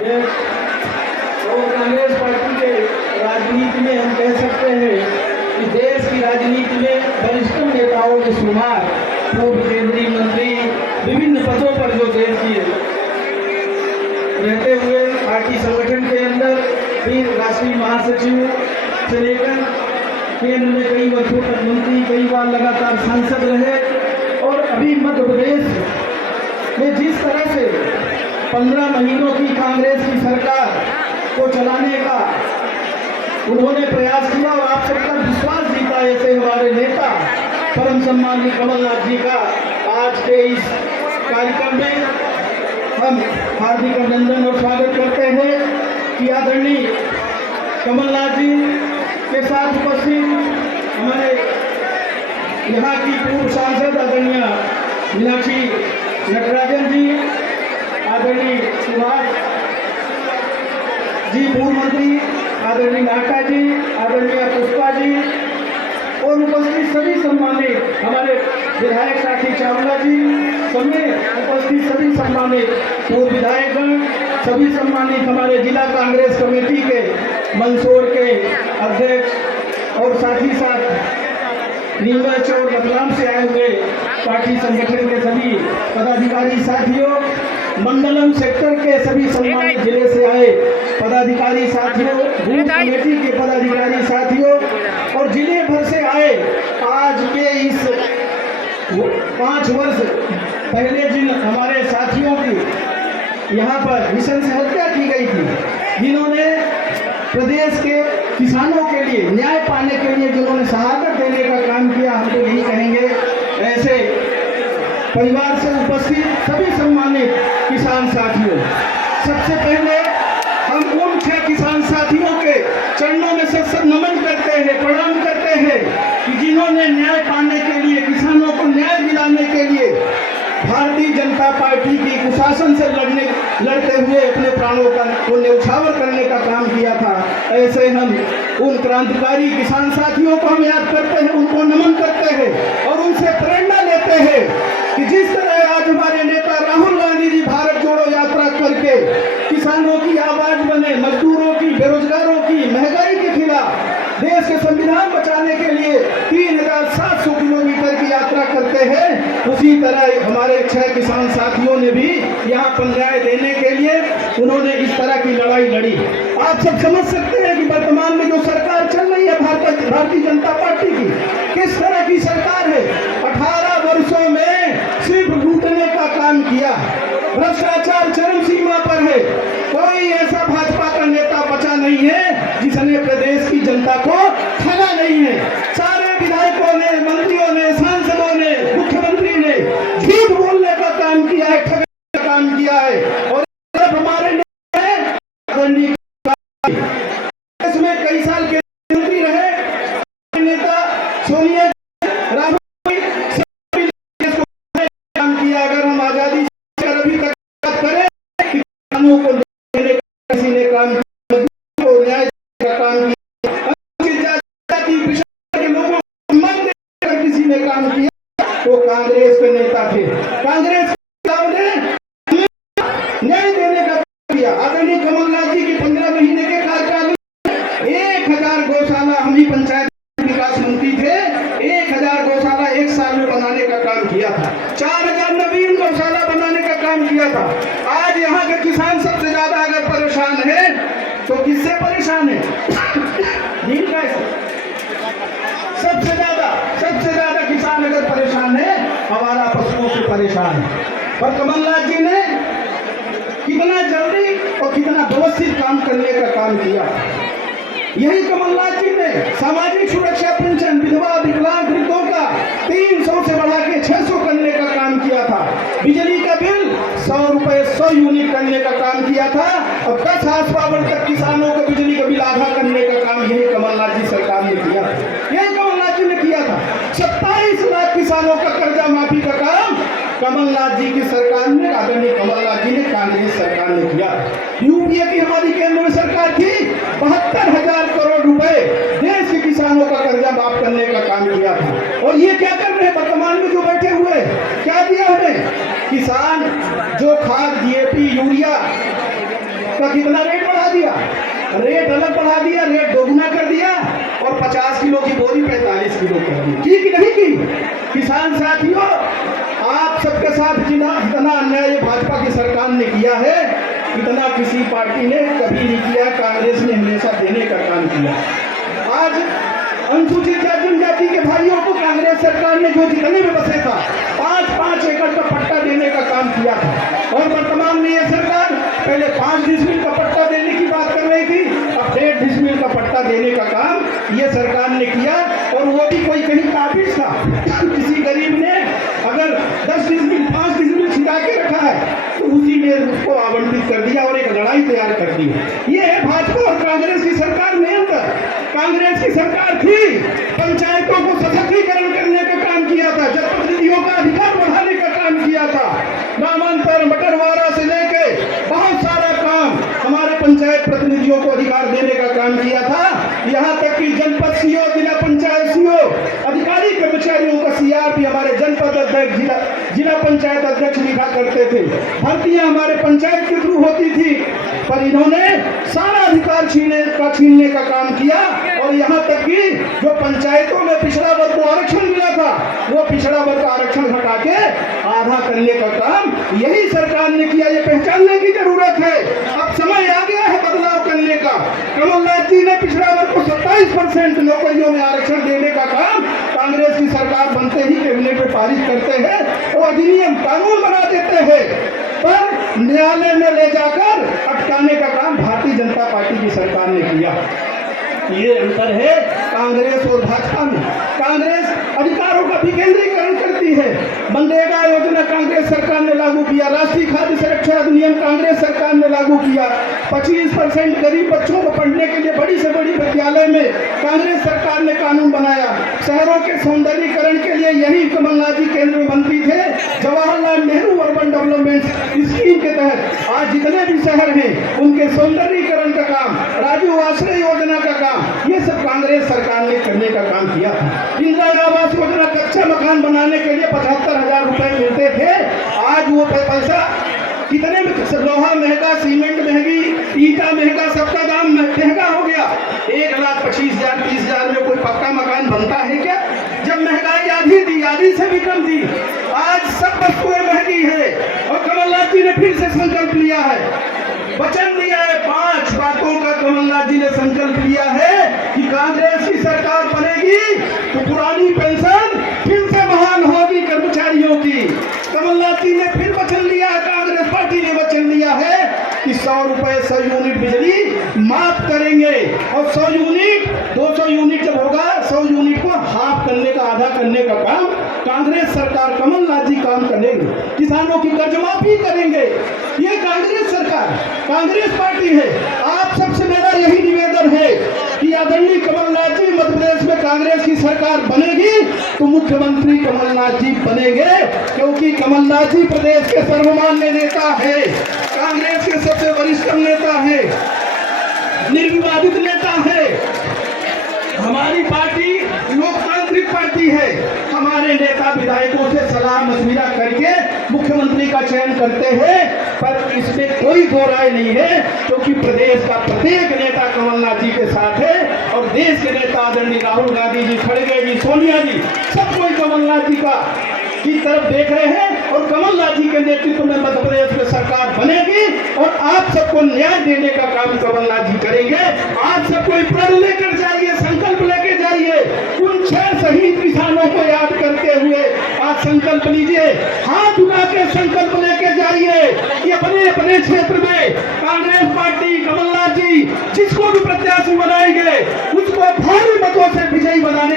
और कांग्रेस पार्टी के राजनीति में हम कह सकते हैं कि देश की राजनीति में वरिष्ठ नेताओं के शुमार पूर्व केंद्रीय मंत्री विभिन्न पदों पर जो देश की रहते हुए पार्टी संगठन के अंदर फिर राष्ट्रीय महासचिव से लेकर केंद्र में कई वर्षों तक मंत्री, कई बार लगातार सांसद रहे। और अभी मध्य प्रदेश में जिस तरह से 15 महीनों की कांग्रेस की सरकार को चलाने का उन्होंने प्रयास किया और आप सबका विश्वास जीता, ऐसे हमारे नेता परम सम्माननीय कमलनाथ जी का आज के इस कार्यक्रम में हम हार्दिक अभिनंदन और स्वागत करते हैं कि आदरणीय कमलनाथ जी के साथ उपस्थित हमारे यहाँ की पूर्व सांसद आदरणीय मीनाक्षी नटराजन जी, आदरणीय सुभाष जी पूर्व मंत्री, आदरणीय नाटा जी, आदरणीय पुष्पा जी और उपस्थित सभी सम्मानित हमारे विधायक साथी चावला जी समेत उपस्थित सभी सम्मानित पूर्व विधायकगण, सभी सम्मानित हमारे जिला कांग्रेस कमेटी के मंदसौर के अध्यक्ष और साथ ही साथ नीमच और रतलाम से आए हुए पार्टी संगठन के सभी पदाधिकारी साथियों, मंडलम सेक्टर के सभी सम्मानित जिले से आए पदाधिकारी साथियों, बूथ कमेटी के पदाधिकारी साथियों और जिले भर से आए आज के इस 5 वर्ष पहले जिन हमारे साथियों की यहाँ पर मिशन से हत्या की गई थी, जिन्होंने प्रदेश के किसानों के लिए न्याय पाने के लिए जिन्होंने शहादत देने का काम किया, हम तो यही कहेंगे ऐसे परिवार से उपस्थित सभी सम्मानित किसान साथियों, सबसे पहले हम उन 6 किसान साथियों के चरणों में से सब नमन करते हैं, प्रणाम करते हैं कि जिन्होंने न्याय पाने के लिए, किसानों को न्याय दिलाने के लिए भारतीय जनता पार्टी की कुशासन से लड़ते हुए अपने प्राणों को न्यौछावर करने का काम किया था। ऐसे हम उन क्रांतिकारी किसान साथियों को हम याद करते हैं, उनको नमन करते हैं और उनसे प्रेरणा लेते हैं कि जिस तरह आज हमारे नेता राहुल गांधी जी भारत जोड़ो यात्रा करके किसानों की आवाज बने, मजदूरों की, बेरोजगारों की, महंगाई के खिलाफ देश के संविधान बचाने के लिए 3700 किलोमीटर की यात्रा करते हैं, उसी तरह हमारे 6 किसान साथियों ने भी यहाँ पर न्याय देने के लिए उन्होंने इस तरह की लड़ाई लड़ी। आप सब समझ सकते हैं कि वर्तमान में जो सरकार चल रही है भारतीय जनता पार्टी की, किस तरह की सरकार है। 18 वर्षों में सिर्फ लूटने का काम किया, भ्रष्टाचार चरम सीमा पर है। कोई ऐसा भाजपा का नेता बचा नहीं है जिसने प्रदेश की जनता को ठगा नहीं है। सारे विधायकों ने, मंत्रियों ने, सांसदों ने, मुख्यमंत्री ने झूठ बोलने का काम किया है, ठगने का काम किया है। और हमारे इसमें कई साल के मंत्री रहे नेता सोनिया राहुल काम किया। अगर हम आजादी अभी तक बात करें किसानों को किसी ने काम किया, न्याय का काम किया, के लोगों को सम्मान देकर किसी ने काम किया, वो कांग्रेस के नेता थे। कांग्रेस ने न्याय देने का काम किया। आदरणीय कमलनाथ जी की 15 महीने के कार्यकाल में 1000 गौशाला, हम ही पंचायत विकास मंत्री थे, 1000 गौशाला 1 साल में बनाने का काम किया था। 4000 नवीन गौशाला बनाने का काम किया था। आज यहाँ के किसान सबसे ज्यादा अगर परेशान है तो किससे परेशान है? नील गाय से। सबसे ज्यादा किसान अगर परेशान है, हमारा पशुओं से परेशान है। और कमलनाथ जी ने कितना जल्दी और कितना व्यवस्थित काम करने का काम किया। यही कमलनाथ जी ने सामाजिक सुरक्षा पेंशन, विधवा, विकलांग, वृद्धों का 300 से बढ़ा के 600 करने का काम किया था। बिजली का बिल 100 रुपए 100 यूनिट करने का काम किया था। और 10 हाउस पावर तक किसानों को बिजली का बिल आधा करने का काम यही कमलनाथ जी सरकार ने किया। यही कमलनाथ जी ने किया था। 27 लाख किसानों का कर्जा माफी का काम कमलनाथ जी की सरकार ने, आदरणीय कमलनाथ जी ने, कांग्रेस सरकार ने किया। यूपीए की हमारी केंद्र में सरकार थी, 72,000 करोड़ रुपए देश के किसानों का कर्जा माफ करने का काम किया था। और ये क्या कर रहे हैं वर्तमान में जो बैठे हुए, क्या दिया हमें? किसान जो खाद, डीएपी, यूरिया का कितना रेट बढ़ा दिया, रेट अलग बढ़ा दिया, रेट दोगुना कर दिया और 50 किलो की बोरी 45 किलो कर दी। की कि नहीं की? किसान साथियों, आप सबके साथ जितना अन्याय भाजपा की सरकार ने किया है, इतना किसी पार्टी ने कभी नहीं किया। कांग्रेस ने हमेशा देने का काम किया। आज अनुसूचित जाति जनजाति के भाइयों को कांग्रेस सरकार ने जो जितने में बसे था 5-5 एकड़ का पट्टा देने का काम किया था। और वर्तमान में यह सरकार पहले 5 डिसमिल का पट्टा देने की बात कर रही थी, अब 1.5 डिसमिल का पट्टा देने का काम यह सरकार ने किया। और वो भी कोई कहीं काबिज था, किसी गरीब ने अगर 10 डिसमिल 5 डिसमिल छिपा के रखा है तो उसी ने उसको आवंटित कर दिया और एक लड़ाई तैयार कर दी। ये है भाजपा और कांग्रेस की सरकार में अंतर। कांग्रेस की सरकार थी, पंचायतों को सशक्तिकरण करने का काम किया था, जनप्रतिनिधियों का अधिकार बढ़ाने का काम किया था, नामांतरण बंटवारा से लेके बहुत सारा काम हमारे पंचायत प्रतिनिधियों को अधिकार देने का काम किया था। यहाँ तक कि जनपद सीओ, जिला पंचायत सीओ, अधिकारी कर्मचारियों का सीआरपी हमारे जनपद अध्यक्ष, जिला पंचायत अध्यक्ष लिखा करते थे। भर्तियां हमारे पंचायत के थ्रू होती थी, पर इन्होंने सारा अधिकार छीनने का काम किया। और यहाँ तक कि जो पंचायतों में पिछड़ा वर्ग को आरक्षण मिला था, वो पिछड़ा वर्ग का आरक्षण हटा के आधा करने का काम यही सरकार ने किया। ये पहचानने की जरूरत है, अब समय आ गया है बदलाव करने का। कमलनाथ जी ने पिछड़ा वर्ग को 27% नौकरियों में आरक्षण देने का काम कांग्रेस की सरकार बनते ही कैबिनेट में पारित करते हैं, वो अधिनियम कानून बना देते हैं, पर न्यायालय में ले जाकर अटकाने का काम भारतीय जनता पार्टी की सरकार ने किया। ये अंतर है कांग्रेस और भाजपा में। कांग्रेस अधिकारों का विकेंद्रीकरण करती है। मनरेगा योजना कांग्रेस सरकार ने लागू किया, राष्ट्रीय खाद्य सुरक्षा अधिनियम कांग्रेस सरकार ने लागू किया, 25% गरीब बच्चों को पढ़ने के लिए बड़ी से बड़ी विद्यालय में कांग्रेस सरकार ने कानून बनाया। शहरों के सौंदर्यीकरण के लिए यही कमलनाथ जी केंद्र मंत्री थे। Jawaharlal Nehru urban development scheme के तहत आज जितने भी शहर हैं उनके सौंदर्यीकरण का काम, राजीव आश्रय योजना का काम, ये सब कांग्रेस सरकार ने करने का काम किया था। इंदिरा आवास योजना कच्चा मकान बनाने के लिए 75,000 रुपए मिलते थे, आज वो पैसा कितने में? लोहा महंगा, सीमेंट महंगी, ईटा महंगा, सबका दाम महंगा हो गया। 1,25,000 30,000 में कोई पक्का मकान बनता है क्या? जब महंगाई आधी थी, आधी से भी कम थी, आज सब वस्तुएं महंगी है। और कमलनाथ जी ने फिर से संकल्प लिया है, वचन दिया है, 5 बातों का कमलनाथ जी ने संकल्प लिया है कि कांग्रेस की सरकार बनेगी तो पुरानी पेंशन फिर से बहाल होगी कर्मचारियों की। कमलनाथ जी ने फिर वचन लिया है, कांग्रेस पार्टी ने वचन लिया है कि 100 रुपए 100 यूनिट बिजली माफ करेंगे और 100 यूनिट 200 यूनिट जब होगा 100 यूनिट को हाफ करने का, आधा करने का काम कांग्रेस सरकार, कमलनाथ जी काम करेंगे। किसानों की कर्ज माफी करेंगे। ये कांग्रेस सरकार, कांग्रेस पार्टी है। आप सबसे मेरा यही निवेदन है कि आदरणीय कमलनाथ जी मध्य प्रदेश में कांग्रेस की सरकार बनेगी तो मुख्यमंत्री कमलनाथ जी बनेंगे, क्योंकि कमलनाथ जी प्रदेश के सर्वमान्य नेता है, कांग्रेस के सबसे वरिष्ठ नेता है, निर्विवादित नेता है। हमारी पार्टी लोकतांत्रिक पार्टी है। हमारे नेता विधायकों से सलाह मशविरा करके मुख्यमंत्री का चयन करते हैं, पर इसमें कोई दो राय नहीं है, क्योंकि प्रदेश का प्रत्येक नेता कमलनाथ जी के साथ है। और देश के नेता आदरणीय राहुल गांधी जी, खड़गे जी, सोनिया जी, सब कोई कमलनाथ जी की तरफ देख रहे हैं और कमलनाथ जी के नेतृत्व में मध्य प्रदेश में सरकार बनेगी और आप सबको न्याय देने का काम कमलनाथ जी करेंगे। आप सबको प्रण लेकर जाइए, संकल्प लेके जाइए। उन 6 शहीद किसानों को याद करते हुए आज संकल्प लीजिए, हाथ उठा के संकल्प लेके जाइए कि अपने अपने क्षेत्र में कांग्रेस पार्टी, कमलनाथ जी जिसको भी प्रत्याशी बनाएंगे उसको भारी मतों से विजयी बनाने